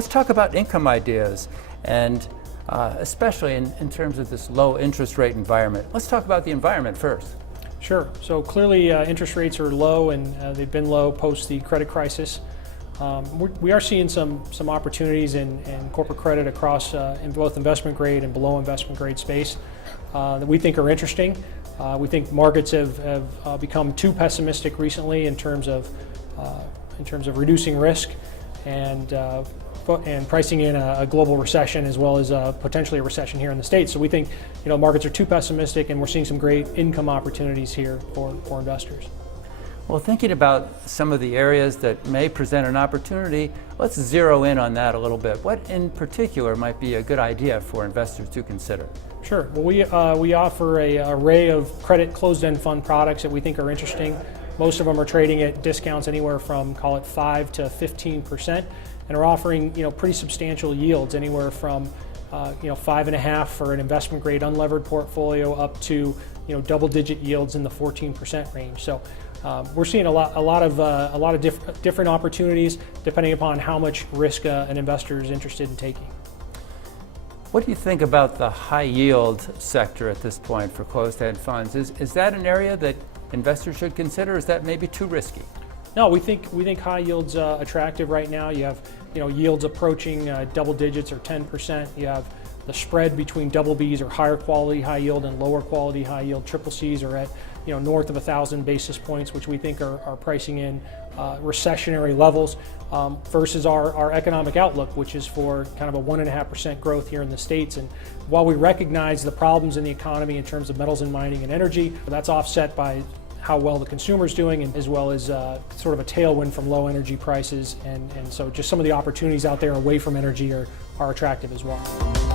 Let's talk about income ideas, and especially in terms of this low interest rate environment. Let's talk about the environment first. Sure. So clearly interest rates are low, and they've been low post the credit crisis. We are seeing some opportunities in corporate credit across in both investment grade and below investment grade space that we think are interesting. We think markets have become too pessimistic recently in terms of reducing risk and pricing in a global recession, as well as potentially a recession here in the States. So we think markets are too pessimistic, and we're seeing some great income opportunities here for investors. Well, thinking about some of the areas that may present an opportunity, let's zero in on that a little bit. What in particular might be a good idea for investors to consider? Sure. Well, we offer an array of credit closed-end fund products that we think are interesting. Most of them are trading at discounts anywhere from, call it 5 to 15%, and are offering pretty substantial yields, anywhere from 5.5 for an investment grade unlevered portfolio up to double-digit yields in the 14% range. So we're seeing a lot of different opportunities depending upon how much risk an investor is interested in taking. What do you think about the high yield sector at this point for closed-end funds? Is that an area that investors should consider? Or is that maybe too risky? No, we think high yields attractive right now. You have yields approaching double digits or 10%. You have the spread between double Bs or higher quality high yield and lower quality high yield triple Cs are at north of 1,000 basis points, which we think are pricing in recessionary levels versus our economic outlook, which is for kind of a 1.5% growth here in the States. And while we recognize the problems in the economy in terms of metals and mining and energy, that's offset by how well the consumer is doing, and as well as sort of a tailwind from low energy prices. And so just some of the opportunities out there away from energy are attractive as well.